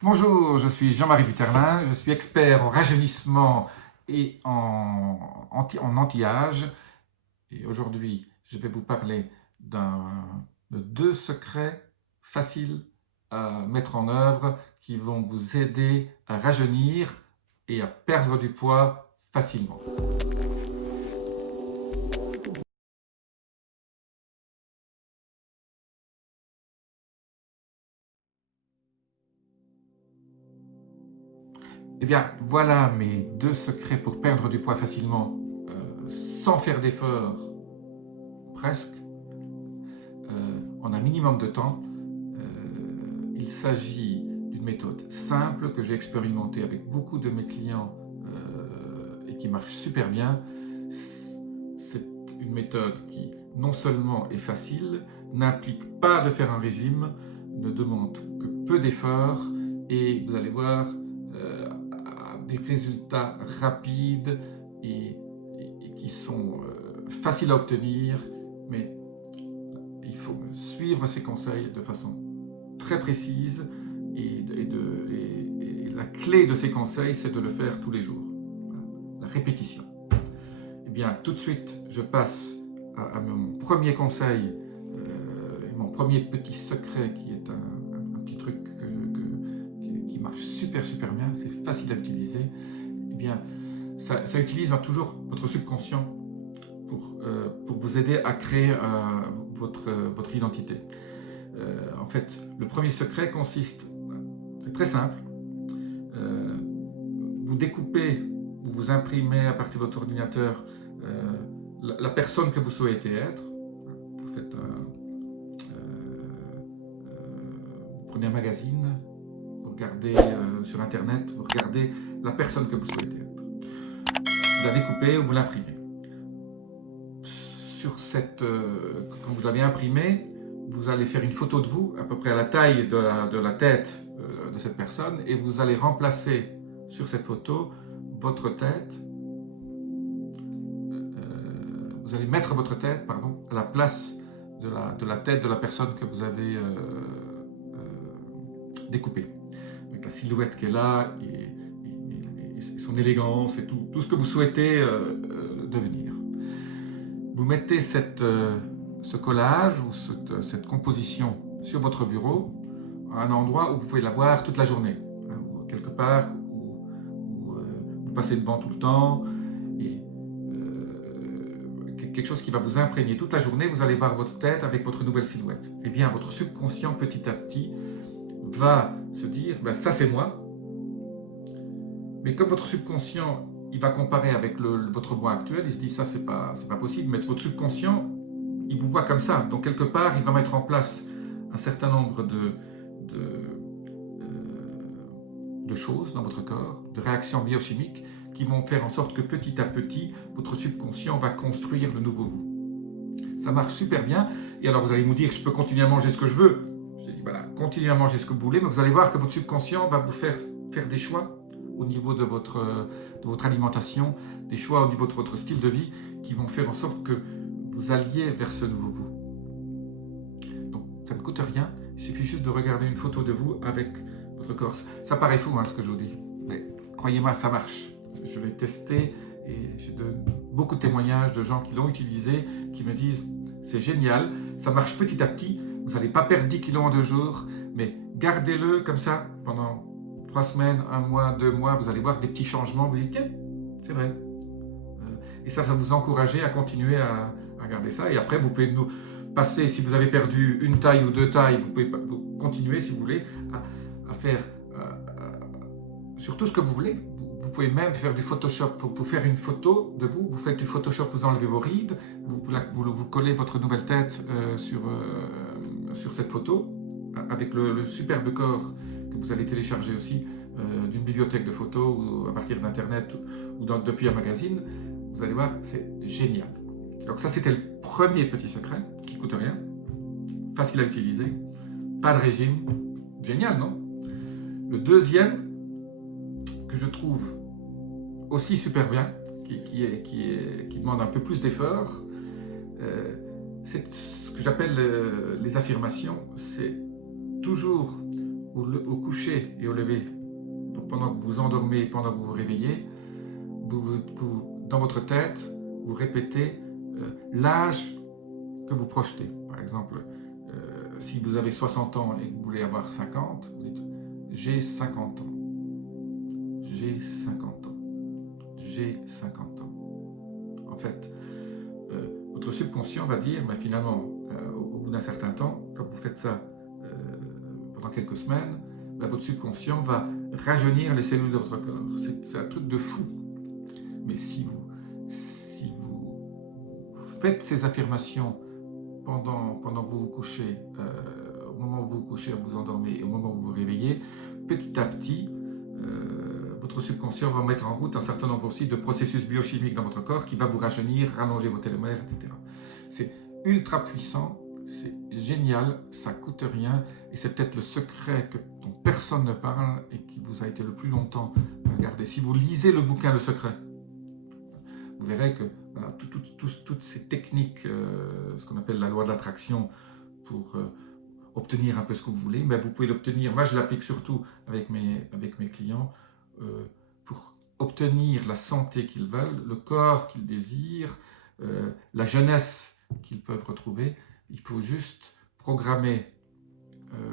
Bonjour, je suis Jean-Marie Vuterlin, je suis expert en rajeunissement et en anti-âge. Et aujourd'hui, je vais vous parler de deux secrets faciles à mettre en œuvre qui vont vous aider à rajeunir et à perdre du poids facilement. Eh bien, voilà mes deux secrets pour perdre du poids facilement sans faire d'efforts, presque, en un minimum de temps. Il s'agit d'une méthode simple que j'ai expérimentée avec beaucoup de mes clients et qui marche super bien. C'est une méthode qui non seulement est facile, n'implique pas de faire un régime, ne demande que peu d'efforts et vous allez voir des résultats rapides et qui sont faciles à obtenir, mais il faut suivre ces conseils de façon très précise et la clé de ces conseils, c'est de le faire tous les jours. La répétition. Eh bien, tout de suite, je passe à mon premier conseil, mon premier petit secret qui est un petit truc qui marche super bien, c'est facile à utiliser. Eh bien, ça utilise toujours votre subconscient pour vous aider à créer votre identité. En fait, le premier secret consiste, c'est très simple, vous découpez ou vous imprimez à partir de votre ordinateur la personne que vous souhaitez être. Vous faites vous prenez un magazine, vous regardez sur internet, vous regardez la personne que vous souhaitez être. Vous la découpez ou vous l'imprimez. Quand vous l'avez imprimé, vous allez faire une photo de vous, à peu près à la taille de la tête de cette personne, et vous allez remplacer sur cette photo votre tête, vous allez mettre votre tête, pardon, à la place de la tête de la personne que vous avez découpée. Avec la silhouette qu'elle a, et son élégance, et tout ce que vous souhaitez devenir. Vous mettez ce collage ou cette composition sur votre bureau, à un endroit où vous pouvez la voir toute la journée, hein, ou quelque part où vous passez devant tout le temps, et quelque chose qui va vous imprégner toute la journée. Vous allez voir votre tête avec votre nouvelle silhouette. Eh bien, votre subconscient, petit à petit, va se dire, ben, ça c'est moi. Mais comme votre subconscient, il va comparer avec votre moi actuel, il se dit, ça c'est pas possible, mais votre subconscient, il vous voit comme ça. Donc quelque part, il va mettre en place un certain nombre de choses dans votre corps, de réactions biochimiques qui vont faire en sorte que petit à petit, votre subconscient va construire le nouveau vous. Ça marche super bien. Et alors vous allez me dire, je peux continuer à manger ce que je veux. J'ai dit, voilà, continuez à manger ce que vous voulez, mais vous allez voir que votre subconscient va vous faire des choix au niveau de votre alimentation, des choix au niveau de votre style de vie qui vont faire en sorte que vous alliez vers ce nouveau vous. Donc ça ne coûte rien, il suffit juste de regarder une photo de vous avec votre corps. Ça paraît fou, hein, ce que je vous dis, mais croyez-moi, ça marche. Je l'ai testé et j'ai beaucoup de témoignages de gens qui l'ont utilisé, qui me disent c'est génial, ça marche petit à petit, vous n'allez pas perdre 10 kilos en 2 jours, mais gardez-le comme ça pendant 3 semaines, 1 mois, 2 mois, vous allez voir des petits changements, vous dites tiens, c'est vrai. Et ça va vous encourager à continuer à garder ça. Et après, vous pouvez nous passer, si vous avez perdu une taille ou 2 tailles, vous pouvez continuer, si vous voulez, à faire sur tout ce que vous voulez. Vous pouvez même faire du Photoshop. Vous faire une photo de vous, vous faites du Photoshop, vous enlevez vos rides, vous collez votre nouvelle tête sur cette photo, avec le superbe corps que vous allez télécharger aussi d'une bibliothèque de photos ou à partir d'internet ou depuis un magazine. Vous allez voir, c'est génial. Donc ça, c'était le premier petit secret qui ne coûte rien, facile à utiliser, pas de régime, génial, non? Le deuxième, que je trouve aussi super bien, qui demande un peu plus d'effort, c'est ce que j'appelle les affirmations. C'est toujours au coucher et au lever, donc pendant que vous endormez, pendant que vous vous réveillez, dans votre tête, vous répétez l'âge que vous projetez. Par exemple, si vous avez 60 ans et que vous voulez avoir 50, vous dites « j'ai 50 ans, j'ai 50 ans, j'ai 50 ans ». En fait, votre subconscient va dire, mais finalement, au bout d'un certain temps, quand vous faites ça pendant quelques semaines, votre subconscient va rajeunir les cellules de votre corps. C'est un truc de fou. Mais si vous faites ces affirmations pendant que vous vous couchez, au moment où vous vous couchez, vous vous endormez, et au moment où vous vous réveillez, petit à petit, votre subconscient va mettre en route un certain nombre aussi de processus biochimiques dans votre corps qui va vous rajeunir, rallonger vos télomères, etc. C'est ultra puissant, c'est génial, ça coûte rien, et c'est peut-être le secret dont personne ne parle et qui vous a été le plus longtemps à regarder. Si vous lisez le bouquin Le Secret, vous verrez que voilà, toutes ces techniques, ce qu'on appelle la loi de l'attraction, pour obtenir un peu ce que vous voulez, ben vous pouvez l'obtenir. Moi, je l'applique surtout avec mes clients pour obtenir la santé qu'ils veulent, le corps qu'ils désirent, la jeunesse qu'ils peuvent retrouver. Il faut juste programmer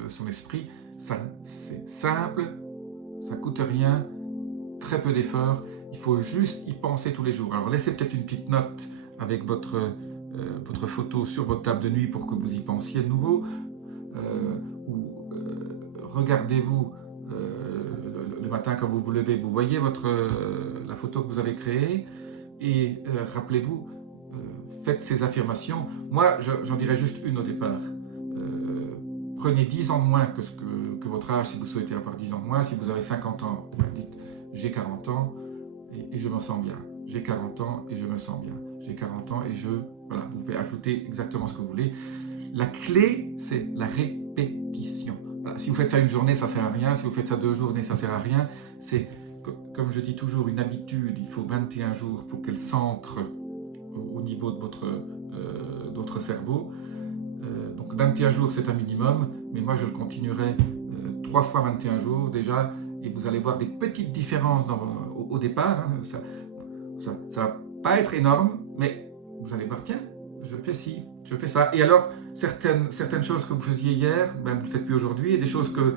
son esprit. C'est simple, ça ne coûte rien, très peu d'efforts. Il faut juste y penser tous les jours. Alors laissez peut-être une petite note avec votre photo sur votre table de nuit pour que vous y pensiez de nouveau. Ou regardez-vous le matin quand vous vous levez, vous voyez la photo que vous avez créée et rappelez-vous, faites ces affirmations. Moi, j'en dirais juste une au départ. Prenez 10 ans de moins que votre âge si vous souhaitez avoir 10 ans de moins. Si vous avez 50 ans, dites j'ai 40 ans et je me sens bien. J'ai 40 ans et je me sens bien. J'ai 40 ans et voilà, vous pouvez ajouter exactement ce que vous voulez. La clé, c'est la répétition. Voilà, si vous faites ça une journée, ça ne sert à rien. Si vous faites ça 2 journées, ça ne sert à rien. C'est, comme je dis toujours, une habitude. Il faut 21 jours pour qu'elle s'ancre au niveau de votre cerveau. Donc 21 jours, c'est un minimum. Mais moi, je le continuerai 3 fois 21 jours déjà. Et vous allez voir des petites différences au départ. Hein. Ça ne va pas être énorme, mais vous allez voir, tiens, je fais ci, je fais ça. Et alors, certaines choses que vous faisiez hier, ben, vous ne le faites plus aujourd'hui. Et des choses que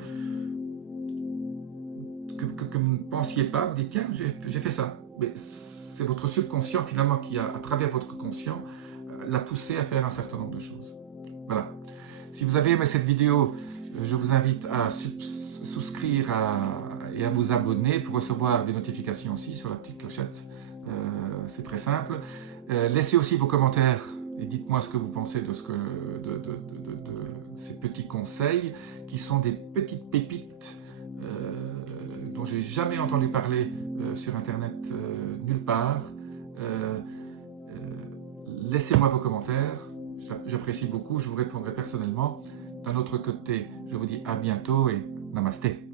vous ne pensiez pas, vous dites, tiens, j'ai fait ça. Mais c'est votre subconscient, finalement, qui a, à travers votre conscient, l'a poussé à faire un certain nombre de choses. Voilà. Si vous avez aimé cette vidéo, je vous invite à souscrire et à vous abonner pour recevoir des notifications aussi sur la petite clochette. C'est très simple. Laissez aussi vos commentaires et dites-moi ce que vous pensez de ces petits conseils qui sont des petites pépites dont j'ai jamais entendu parler sur internet nulle part. Laissez-moi vos commentaires, j'apprécie beaucoup, je vous répondrai personnellement. D'un autre côté, je vous dis à bientôt et namasté.